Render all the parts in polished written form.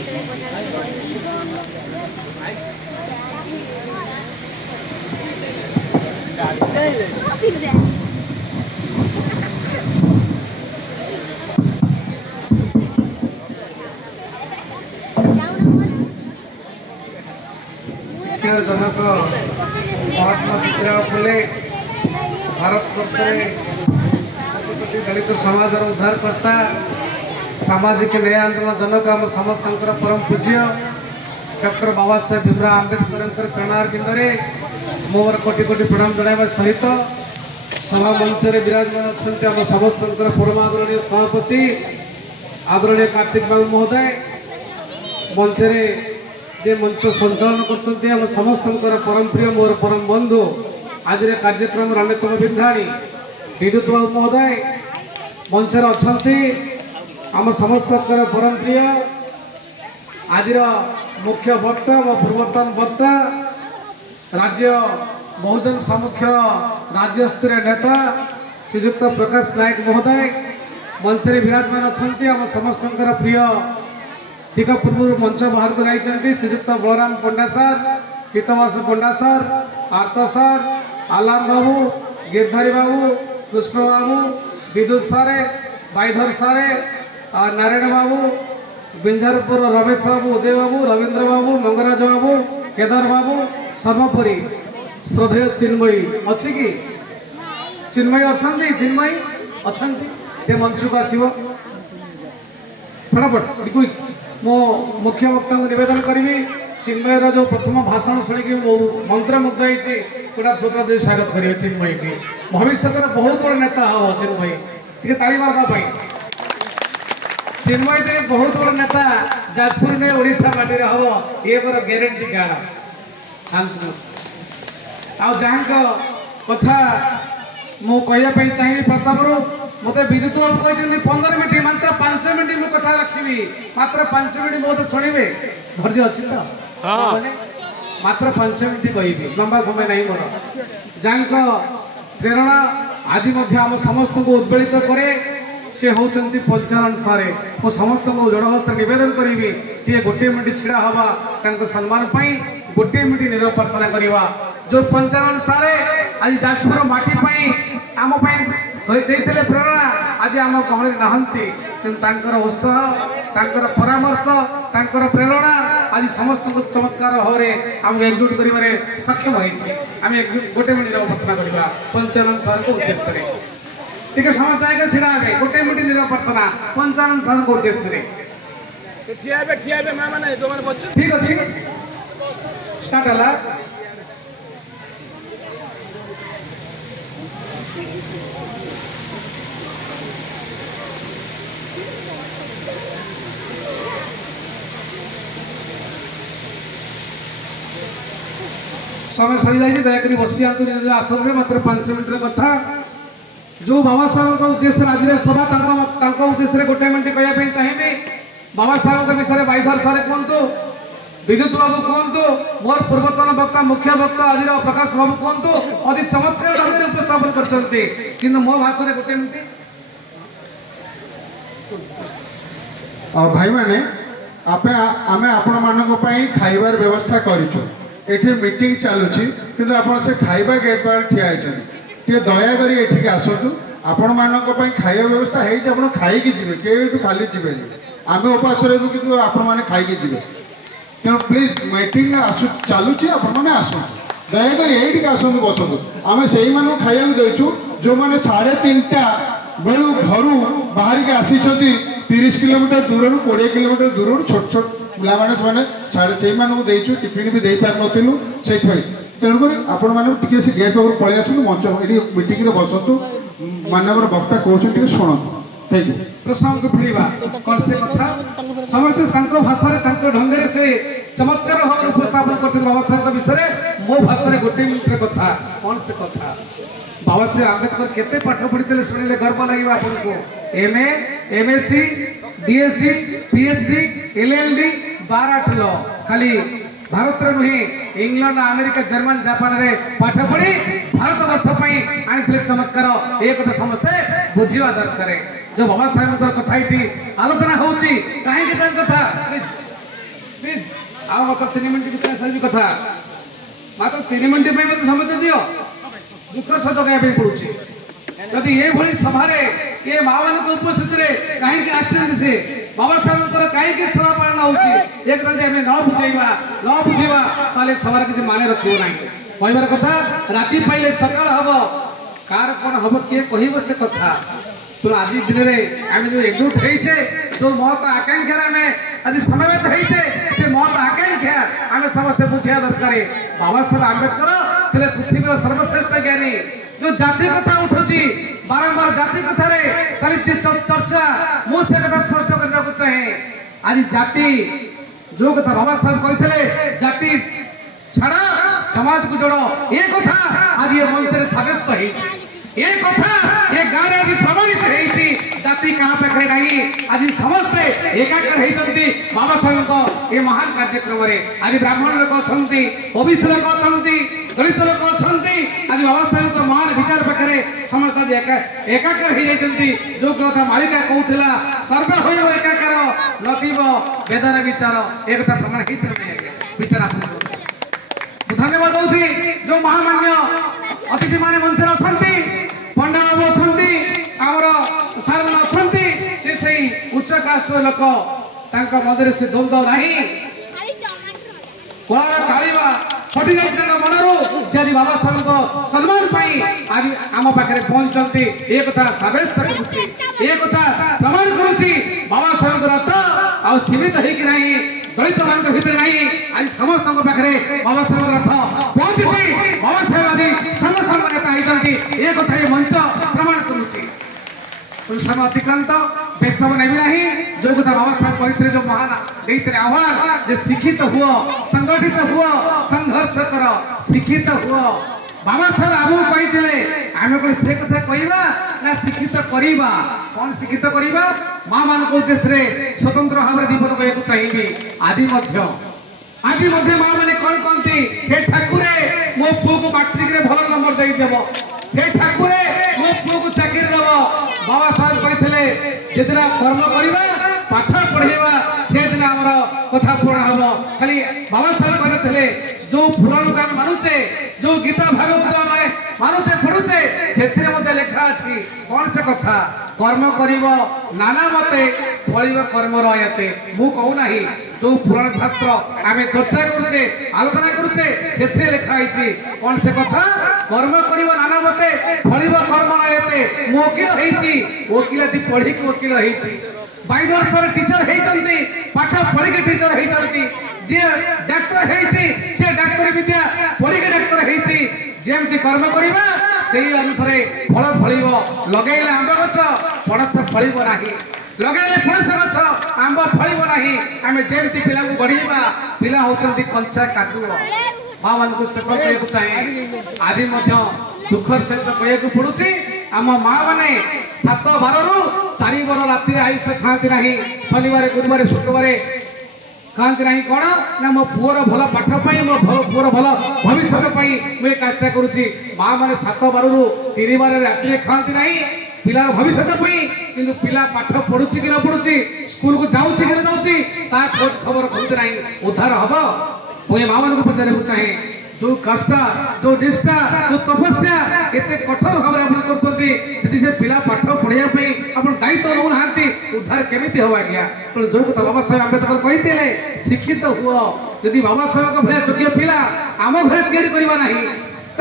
जनक महात्मा ज्योतिराव फुले भारत वर्ष दलित समाज उद्धार करता सामाजिक न्याय आंदोलन जनक आम समस्त परम पूज्य डॉक्टर बाबा साहेब भीमराव आंबेडकर चरणार बिंदे मोर कोटि कोटि प्रणाम जनावा सहित सभा मंच विराजमान अच्छा आम समस्त परम आदरणीय सभापति आदरणीय कार्तिक बाबू महोदय मंच जे मंच संचालन कर समस्त परम प्रिय मोर परम बंधु आज कार्यक्रम अन्यतम बिंधाणी विद्युत बाबू महोदय मंच अच्छा आम समस्त परम प्रिय आज मुख्य वक्ता व पूर्वतन वक्ता राज्य बहुजन सामुख्य राज्य स्तरीय नेता श्रीजुक्त प्रकाश नायक महोदय मंच विराजमान अच्छा आम समस्त प्रिय टीका पूर्व मंच बाहर को जाइए श्रीजुक्त बलराम पंडा सर पीतवास पंडा सर आर्त सर आलाम बाबू गिरधारी बाबू कृष्ण बाबू विद्युत सारे बाईधर सारे नारायण बाबू बिंझारपुर रमेश बाबू उदय बाबू रवींद्र बाबू मंगराज बाबू केदार बाबू सर्वोपरि श्रद्धेय चिन्मयी अच्छी कि चिन्मयी अच्छा चिन्मयी अच्छा मंच को आसो फटाफट मो मुख्य वक्ता को निवेदन करी चिन्मयर जो प्रथम भाषण शुणिकी मंत्रमुग्ध होती गोटा प्रकार दे स्वागत करेंगे चिन्मयी की भविष्य में बहुत बड़ा नेता हम चिन्मयी टे ताली मारवाई चिन्मयी टे बहुत बड़ा नेता जाजपुर ने ओडिशा माटी हम ये मोर ग्यारंटी कार्ड आ जहाँ कथा मुझे चाहिए प्रथम मत विद्युत बाबू कहते 15 मिनट मात्र 5 मिनट मु कथा रखी मात्र 5 मिनट मत शुणे धैर्य अच्छी तो मात्र 5 मिनट कहि लंबा समय नहीं मोर जहाँ प्रेरणा आज आम समस्त को उद्वेलित करे से होती पंचानन सारे मो समस्त को जड़हस्त नवेदन करी टे गोटे मिनट छिड़ा हवा सम्मान गोटे मिनट निरव प्रार्थना करवा जो पंचानन सारे आज जाजपुर माटी आम देते प्रेरणा आज आम गहली नहांती उत्साह परामर्श प्रेरणा आज समस्त चमत्कार भाव में आम एकजुट कर सक्षम होती आम गोटे मिनट निरव प्रार्थना करवा पंचानन सार को उद्देश्य टे समस्त आगे छिड़ा हे गोटे मिनट निरव प्रार्थना पंचानन सार को उद्देश्य ठीक अच्छे स्टार्ट है समय सरी जाइए दयाकोरी बसी आसतु आसन में मात्र 5 मिनट कथा जो बाबा साहब का उद्देश्य आज सभा उद्देश्य गोटे मिनट कहवाई चाहिए बाबा साहब विषय बाईधर सारे कहतु विद्युत बाबू कहतु मोर पूर्वतन वक्ता मुख्य वक्ता आज प्रकाश बाबू कहतु अति चमत्कार ढंग से उपस्थापन कर मो भाषा गोटे मिनट और भाई मैंने आम आपण मान खाइबार व्यवस्था करूँ ये मीटिंग चलुची किंतु आप से खाइबा गेट बाहर ठिया टे दयाकोरी ये आसतु आपण मान खाइबा व्यवस्था है खाई जी कहीं खाली जी आम उपास कि आपण मैंने खाई जी तेणु प्लीज मीटिंग चलुची आपण आसतु दयाकोरी ये आसतु बसतु आम से खाया देचु जो मैंने 3:30 बेलू घर बाहर के आसी 30 किलोमीटर दूर 20 किलोमीटर दूर छोट छोट पाने से देचु टिफिन भी दे पार नु से तेणुक आपण मैंने से गेट पाखर पलि आसतु मंच ये मीटिंग बसतु मानवर वक्ता कहते शुणु थैंक यू प्रसंग फेरवा कौन से कथा समस्त भाषा ढंग से चमत्कार भाव उपस्थापन कर बाबा साहब विषय मो भाषा गोटे मिनट कथा कौन से कथा बाबा साहेब आंबेडकर केते पाठ पढ़ी शुणिले गर्व लगे आपको MA MSc DSc PhD LLD 12 law खाली भारत नुहे इंग्लैंड अमेरिका जर्मन जापान रे पाठ पढ़ी भारत वर्ष आनी चमत्कार एक समस्ते बुझा दरकार जो बाबा साहेब कथा ये आलोचना होची कहीं कथा ଆଉ ମାତ୍ର 3 ମିନିଟ୍ ଭିତରେ ସରିବି କଥା ମାତ୍ର 3 ମିନିଟ୍ ପାଇଁ ମୋତେ ସମୟ ଦିଅ ଦୁଃଖର ସହିତ କହିବା ପାଇଁ ପଡୁଛି ଯଦି ଏଭଳି ସଭାରେ ଏ ମାଆମାନଙ୍କ ଉପସ୍ଥିତିରେ କାହିଁକି ଆସିଛନ୍ତି ସେ ବାବା ସାହେବଙ୍କର କାହିଁକି ସଭା ପାଳନ ହଉଛି ଏ କଥା ଯଦି ଆମେ ନ ବୁଝେଇବା ତାହେଲେ ସଭାରେ କିଛି ମାନେ ରଖିବ ନାହିଁ କହିବାର କଥା ରାତି ପାଇଲେ ସକାଳ ହବ କାର କ'ଣ ହବ କିଏ କହିବ ସେ କଥା ତେଣୁ ଆଜି ଦିନରେ ଆମେ ଯୋଉ ଏକଜୁଟ ହେଇଛେ ଯୋଉ ମହତ ଆକାଂକ୍ଷାରେ ଆମେ ଆଜି ସମବେତ ହେଇଛେ ସେ ମହତ ଆକାଂକ୍ଷା ଆମେ ସମସ୍ତେ ବୁଝିବା ଦରକାର ବାବା ସାହେବ ଆମ୍ବେଦକର ଥିଲେ ପୃଥିବୀର ସର୍ବଶ୍ରେଷ୍ଠ ଜ୍ଞାନୀ ଯୋଉ ଜାତି କଥା ଉଠୁଛି ବାରମ୍ବାର ଜାତି କଥାରେ ଚାଲିଛି ଚର୍ଚ୍ଚା ମୁଁ ସେ କଥା ସ୍ପଷ୍ଟ କରିବାକୁ ଚାହେଁ ଆଜି ଜାତି ଯୋଉ କଥା ବାବା ସାହେବ କହିଥିଲେ ଜାତି ଛାଡ ସମାଜକୁ ଯୋଡ଼ ଏ କଥା ଆଜି ଏ ମଞ୍ଚରେ ସାବ୍ୟସ୍ତ ହେଇଛି ଏ କଥା ଏ ଗାଁରେ ଆଜି ପ୍ରମାଣିତ ହେଇଛି ଜାତି କାହା ପାଖରେ ନାହିଁ ଆଜି ସମସ୍ତେ ଏକାକାର ହେଇଛନ୍ତି ବାବା ସାହେବଙ୍କ ଏ ମହାନ କାର୍ଯ୍ୟକ୍ରମରେ ଆଜି ବ୍ରାହ୍ମଣ ଲୋକ ଅଛନ୍ତି ଓବିସି ଲୋକ ଅଛନ୍ତି ଦଳିତ ଲୋକ ଅଛନ୍ତି ଆଜି ବାବା ସାହେବଙ୍କ ମହାନ ବିଚାର ପାଖରେ ସମସ୍ତେ ଆଜି ଏକାକାର ହେଇଯାଇଛନ୍ତି ଯୋଉ କଥା ମାଳିକା କହୁଥିଲା ସର୍ବ ହୋଇବ ଏକାକାର ନଥିବ ବେଦର ବିଚାର ଏ କଥା ପ୍ରମାଣ ହେଇଥିଲା ବିଚାର ଆପଣଙ୍କୁ ଧନ୍ୟବାଦ ଦଉଛି ଯୋଉ ମହାମାନ୍ୟ ଅତିଥି ମାନେ ମଞ୍ଚରେ ଅଛନ୍ତି ପଣ୍ଡା ବାବୁ ଅଛନ୍ତି ଆମର ସାର୍ ମାନେ ଅଛନ୍ତି ସେ ସେଇ ଉଚ୍ଚ କାଷ୍ଟର ଲୋକ ତାଙ୍କ ମଧ୍ୟରେ ସେ ଦ୍ୱନ୍ଦ୍ୱ ନାହିଁ କଳାର କାଳିବା ଫଟି ଯାଇଛି ତାଙ୍କ ମନରୁ ସେ ଆଜି ବାବା ସାହେବଙ୍କ ସମ୍ମାନ ପାଇଁ ଆଜି ଆମ ପାଖରେ ପହଞ୍ଚନ୍ତି ଏ କଥା ସାବ୍ୟସ୍ତ କରୁଛି ଏ କଥା ପ୍ରମାଣ କରୁଛି ବାବା ସାହେବଙ୍କ ରଥ ଆଉ ସୀମିତ ହେଇକି ନାହିଁ ଦଳିତ ମାନଙ୍କ ଭିତରେ ନାହିଁ ଆଜି ସମସ୍ତଙ୍କ ପାଖରେ ବାବା ସାହେବଙ୍କ ରଥ ପହଞ୍ଚିଛି ବାବା ସାହେବ ଆଜି ସମସ୍ତଙ୍କ ନେତା ହେଇଛନ୍ତି ଏ କଥା ଏ ମଞ୍ଚ ପ୍ରମାଣ କରୁଛି ସମୟ ଅତିକ୍ରାନ୍ତ ବେଶବ ନେବି ନାହିଁ ଯୋଉ କଥା ବାବା ସାହେବ କହିଥିଲେ ଯୋଉ ମହାନ ଦେଇଥିଲେ ଆହ୍ୱାନ ଯେ ଶିକ୍ଷିତ ହୁଅ ସଂଗଠିତ ହୁଅ ସଂଘର୍ଷ କର ଶିକ୍ଷିତ ହୁଅ ବାବା ସାହେବ ଆମକୁ କହିଥିଲେ ଆମେ କଣ ସେ କଥା କହିବା ନା ଶିକ୍ଷିତ କରିବା କଣ ଶିକ୍ଷିତ କରିବା ମା ମାନଙ୍କ ଉଦ୍ଦେଶ୍ୟରେ ସ୍ୱତନ୍ତ୍ର ଭାବରେ ଦୀପଦ କହିବାକୁ ଚାହିଁବି ଆଜି ମଧ୍ୟ ମା ମାନେ କଣ କହନ୍ତି ହେ ଠାକୁରେ ମୋ ପୁଅକୁ ମାଟ୍ରିକରେ ଭଲ ନମ୍ବର ଦେଇଦେବ ହେ ଠାକୁରେ ମୋ ପୁଅକୁ ଚାକିରି ଦେବ ବାବା ସାହେବ କହିଥିଲେ ଯେଦିନ କର୍ମ କରିବା ପାଠ ପଢେଇବା ସେଦିନ ଆମର କଥା ପୂରଣ ହବ ଖାଲି ବାବା ସାହେବ କହିଥିଲେ ଯୋଉ ପୁରାଣକୁ ଆମେ ମାନୁଛେ ଯୋଉ ଗୀତା ଭାଗବତ ଆମେ ମାନୁଛେ ପଢୁଛେ ସେଥିରେ ମଧ୍ୟ ଲେଖା ଅଛି କଣ ସେ କଥା କର୍ମ କରିବ ନାନା ମତେ ଫଳିବ କର୍ମର ଏତେ ମୁଁ କହୁନାହିଁ ଯୋଉ ପୁରାଣ ଶାସ୍ତ୍ର ଆମେ ଚର୍ଚ୍ଚା କରୁଛେ ଆଲୋଚନା କରୁଛେ ସେଥିରେ ଲେଖା ହେଇଛି କଣ ସେ କଥା କର୍ମ କରିବ ନାନା ମତେ ଫଳିବ କର୍ମର ଏତେ ମୁଁ ଓକିଲ ହେଇଛି ଓକିଲାତି ପଢିକି ଓକିଲ ହେଇଛି ବାଇଦର୍ଶର ଟିଚର ହେଇଛନ୍ତି ପାଠ ପଢିକି ଟିଚର ହେଇଛନ୍ତି जे डाक्टर ହେଇଛି ସେ ଡାକ୍ତରୀ ବିଦ୍ୟା ପଢିକି ଡାକ୍ତର ହେଇଛି ଯେମିତି କର୍ମ କରିବା ସେଇ ଅନୁସାରେ ଫଳ ଫଳିବ ଲଗେଇଲେ ଆମ୍ବ ଗଛ ପଣସ ଫଳିବ ନାହିଁ ଲଗେଇଲେ ପଣସ ଗଛ ଆମ୍ବ ଫଳିବ ନାହିଁ ଆମେ ଯେମିତି ପିଲାଙ୍କୁ ବଢେଇବା ପିଲା ହଉଛନ୍ତି କଞ୍ଚା କାଦୁଅ ମା ମାନଙ୍କୁ ସ୍ପେଶାଲ କହିବାକୁ ଚାହେଁ ଆଜି ମଧ୍ୟ ଦୁଃଖର ସହିତ କହିବାକୁ ପଡୁଛି ଆମ ମା ମାନେ 7-12 ରୁ 4 ବାର ରାତିରେ ଆଇଁଷ ଖାଆନ୍ତି ନାହିଁ ଶନିବାର ଗୁରୁବାର ଶୁକ୍ରବାର खाती ना कौन ना मो पुअर भल पाठ मो पुअर भल भविष्य मुझे चेष्टा करुच्ची माँ मैंने 7-12 रू 3 बार राति खाती ना पिलार भविष्य किंतु पिला पाठ पढ़ुची कि न पढ़ुची स्कूल को जाऊँगी कि जाऊँगी खोज खबर कहते ना उद्धार हम मुझे माँ मान पचारे चाहे जो कष्ट जो निष्ठा जो तपस्या एत कठोर भाव में करते से पिला पाठ पढ़ाई आप दायित्व नौ ना उद्धार केमी हम आज्ञा तेणु जो कथा बाबा साहेब आम्बेडकर कहते शिक्षित हुआ जदि बाबा साहेब भाया योग्य पिला आम घर या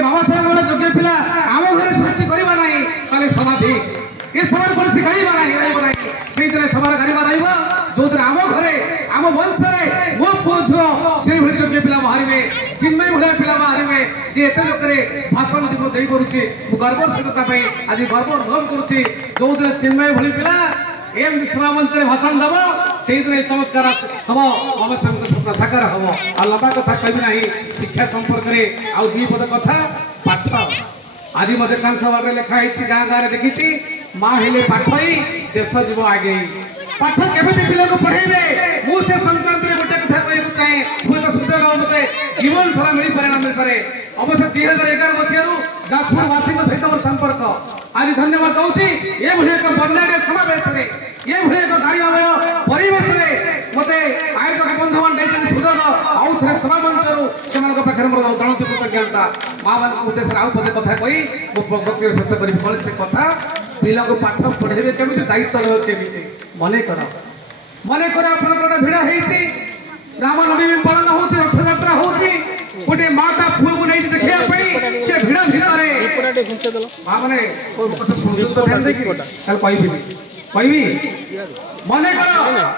बाबा साहेब भाया योग्य पिला आम घर सृष्टि करवा ना समाधि ये समाज को शिखाइबा नहीं से समाज गाड़वा जो आम घरे आम वंश मो पुओ झुओ से योग्य पिला बाहर चिन्मय भाया पिला बाहर जे एत लोक भाषण दे पारे गर्वर सहित आज गर्व अनुभव करुच्ची जो दिन चिन्मय भली पिला एमती सभा मंच में भाषण दब से दिन चमत्कार हम अवश्य स्वप्न साकार हम आ लंबा कथा कह ना शिक्षा संपर्क में आउ 2 पद कथा पाठ आज मत कांथ भाव लिखाई गाँ गाँव देखी माँ हेले पाठ ही देश जीव आगे पाठ केमी पिला को पढ़ेबे मुझे संक्रांति में गोटे कथा कहना चाहे हूँ सुंदर मत जीवन सारा मिल पारे ना मिल पारे अवश्य 2011 मसीह जाजपुर वासी सहित मोर संपर्क आज धन्यवाद दूसरी ये एक बन्या समावेश ये एक गाड़ीमय परिवेश मत आयोजक बंधु मान सुंदर था माँ मान उद्देश्य आउ पदे कथा कही बक्तव्य शेष करी कौन से कथा पिला को पाठ पढ़ेबे केमी दायित्व केमी मन कर आपंकर भिड़ होती रामनवमी पालन हो रथयात्रा हो गोटे माँ ता पुओ को नहीं देखा से भिड़ भितर माँ मैंने कहबी मन कर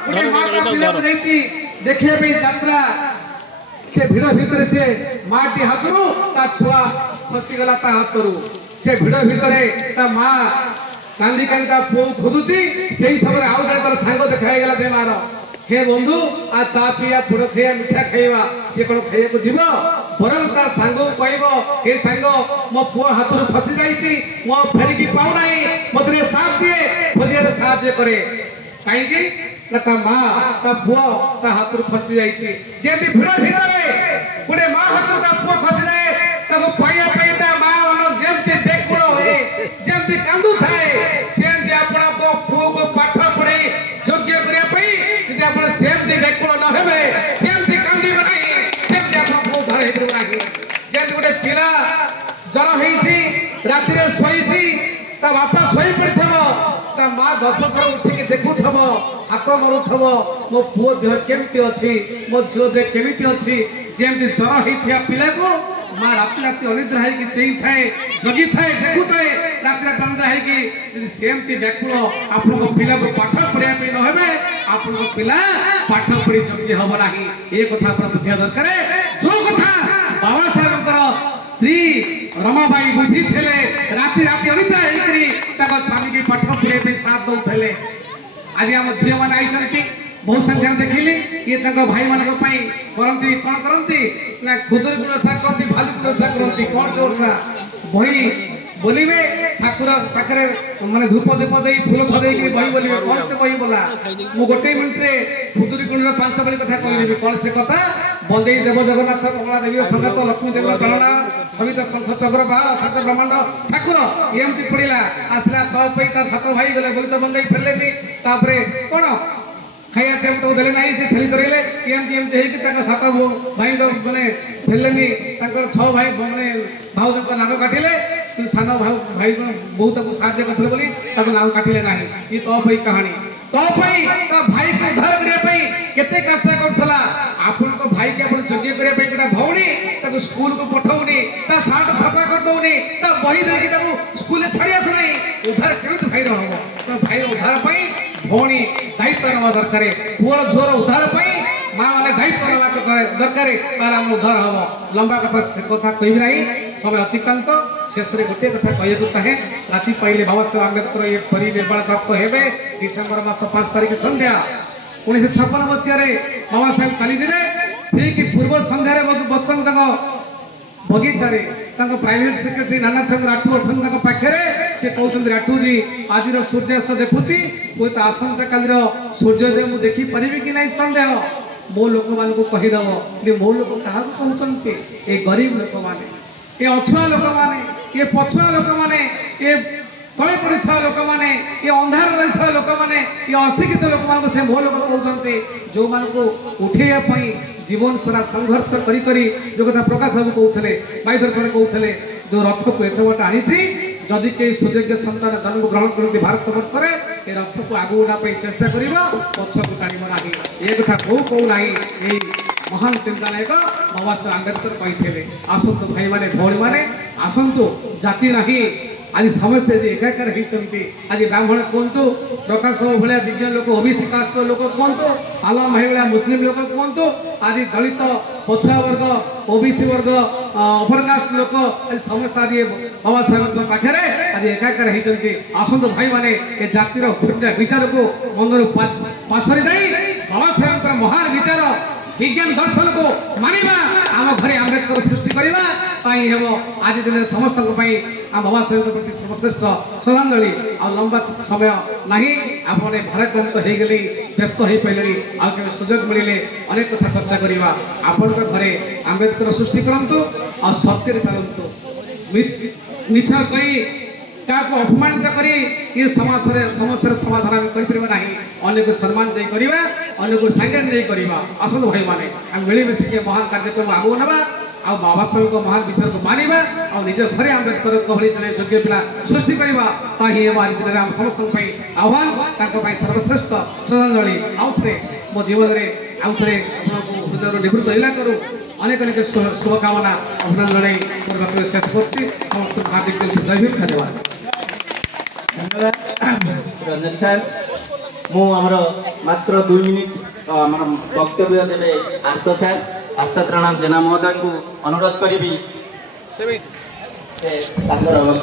गोटे माँ ता पिला को नहीं देखा यात्रा से भिड़ भितर से माटी हाथरू ता छुआ खसीगला ता हाथरू से भिड़ भितर ता माँ कांदी कांदी ता पुओ खोदुची से समय आउ जड़े तार सांग देखाईगला से मार हे बंधु आ चा पिया फुड़ खाइया मिठा खाइबा सी कौन खाइया को जीव बरं ता सांग कहब हे सांग मो पुओ हाथरू फसी जाइछि मो फेरिकी पाउ नाही मते साथ दिए खोजिया साहाय्य करे काहेकि ता माँ ता पुओ ता हाथरू फसी जाइछि जेति भिड़ भितरे गोटे माँ हाथरू ता पुओ फसी जाए ताको पाइया पाइ ता माँ मन जेति बेकुळ होए जेति कांदु थाए सेंति आपन को पुओ को पाठ पढ़े योग्य करिया पई यदि आपन सेंति बेकुळ न हेबे सेंति कांदी बनाई सेंति आपन को उद्धार हेबे नाही जेति गोटे पिला जर होईछि राति रे सोईछि ता बापा सोई पड़थबो ता माँ 10 थर उठिक देखुथब हाथ मरुथब मो पुओ देह केमती अच्छी मो झील देह केमिति अच्छी जेमती जर होइथिया पिला को माँ राति राति अनिद्रा है चेई थाए जगी थाए देखु थाए राति राति अनिद्रा है यदि सेमती व्याकुल आपन पिला को पाठ पढ़िया पे न हेबे आपन पिला पाठ पढ़ी योग्य हब नाही ए कथा आपन बुझिया दरकार जो कथा बाबा साहेबकर स्त्री रमाबाई बुझी थे राति राति अनिद्रा है स्वामी की पाठ पढ़े पे साथ दौले आज आम झी मैंने आई बहुत संख्या देखिली ये भाई मान करती कौन करती ना खुदुर गुणसा करती भालू गुणसा करती कौन से ओषा बही बोलिए ठाकुर पाखे माने धूप धूप दे फूल सजे बही बोलिए कौन से बही बोला मु गोटे मिनिट रे खुदुरी गुण 5 बड़ी कथा कहदेवी कौन से कथा बंदे देव जगन्नाथ कमला देवी संगत लक्ष्मी देवी प्रणना सविता शंख चक्र बा सत ब्रह्मांड ठाकुर एमती पड़िला आसला तप तार 7 भाई गले बहुत बंदे फेरले तापरे कौन खाया टाइम तो देले नहीं से थली धरले एमती एमती है कि 7 भाई माने फेरले 6 भाई माने भाउज का नाम काटिले सान भाई बहुत साहय करते बोली नाम काटिले ना ये तो कहानी तो भाई को उद्धार करने केते कष्ट करथला आपन को भाई के अपन योग्य करने गोटा भौणी ताको स्कूल को पठाउनी ता साट सफा कर दउनी ता बही देकी ताको स्कूल छाड़ी आसु नहीं उद्धार केमित भाई रहबो तो भाई उद्धार पई भौणी दायित्व नवा दरकार पुअर झोर उद्धार पई माँ माने दायित्व नवा दरकार तार हम उद्धार हबो लंबा कथा कहबी नहीं समय अतिक्रांत शेष में गोटे कथा कहूँ चाहे राति पाइले बाबा साहेब आंबेडकर ये परिनिर्वाण प्राप्त हेबे डिसेम्बर मास 5 तारिख संध्या 1956 मसीह बाबा साहेब चली जाए ठीक पूर्व संध्यारे बसन बगीचारे प्राइवेट सेक्रेटरी नाना चंद्र राठू अच्छा पाखे से कहते राठू जी आज सूर्यास्त देखुची हुए आसंता काली सूर्योदय मुझे देखिपारि कि नहीं सन्देह मो लोक मान कहीदेव मो लोक क्या कहते ये गरीब लोक मैंने ये अछुआ लोक मैंने ये पछुआ लोक मैंने ये तले पड़ा लोक मैंने ये अंधार रही लोक मैंने ये अशिक्षित लोक मान से मो लोक कहते जो मान को उठेवा जीवन सारा संघर्ष करी जो कथा प्रकाश बाबू कहते भाई दरबार कहते जो रथ को एत बाट आनी जदि कई सुयोग्य संतान जन्म ग्रहण करते भारत वर्ष में ये रथ को आगू चेष्टा कर पछ को टाण ना ये कथा कहू ना महान चिंतानायक बाबा साहेब आंबेडकर कहते आसतु भाई माने भौणी माने आसतु जाति नहीं आज समस्ते एकाकार होती आज ब्राह्मण कहतु प्रकाश भाया विज्ञान लोक ओबीसी कास्ट लोक कहतु आलम भाई भाया मुस्लिम लोक कहतु आज दलित पछुआ वर्ग ओबीसी वर्ग अफरकास्ट लोक आज समस्त आज बाबा साहेब पाखे आज एकाकार होती आसतु भाई माने ए जातिर विचार को मन पाशरी दे बाबा साहेब महान विचार विज्ञान दर्शन को मानिबा आम घरे आंबेडकर सृष्टि करवा आज दिन समस्त आम बाबा साहेब प्रति सर्वश्रेष्ठ श्रद्धांजलि आ लंबा समय नहीं आपने भारत हो गली व्यस्त हो पारे आगे सुजोग मिले अनेक कथा चर्चा करवा आपण घरे आंबेडकर सृष्टि करूँ आ सत्य चलतु मिछ कही क्या अपमानित कर ये समस्या समाधान आम करना अन्य को सम्मान दे करवा अन्य को सांगे नहीं करवा आसतु भाई मैंने आम मिलमिशिक महान कार्यक्रम आगू ना ଆଉ ବାବା ସାହେବଙ୍କ ମହାନ ବିଚାରକୁ ମାନିବା ଆଉ ନିଜ ଘରେ ଆମ୍ବେଦକରଙ୍କ ଭଳି ଜଣେ ଯୋଗ୍ୟ ପିଲା ସୃଷ୍ଟି କରିବା ତା ହିଁ ହେବ ଆଜି ଦିନରେ ଆମ ସମସ୍ତଙ୍କ ପାଇଁ ଆହ୍ୱାନ। ତାଙ୍କ ପାଇଁ ସର୍ବଶ୍ରେଷ୍ଠ ଶ୍ରଦ୍ଧାଞ୍ଜଳି ଆଉଥରେ ମୋ ଜୀବନରେ ଆଉଥରେ ଆପଣଙ୍କୁ ହୃଦୟରୁ ନିବୃତ୍ତ ଇଲା କରୁ ଅନେକ ଅନେକ शुभकामना अभिनंदन जनाई मोर बात शेष करछि समस्त हार्दिक दिल से जय भीम धन्यवाद। रंजन सर मु हमर मात्र 2 मिनिट हमर वक्तव्य देले आर्त सर आर्त त्राण जेना महोदय को अनुरोध करिबी से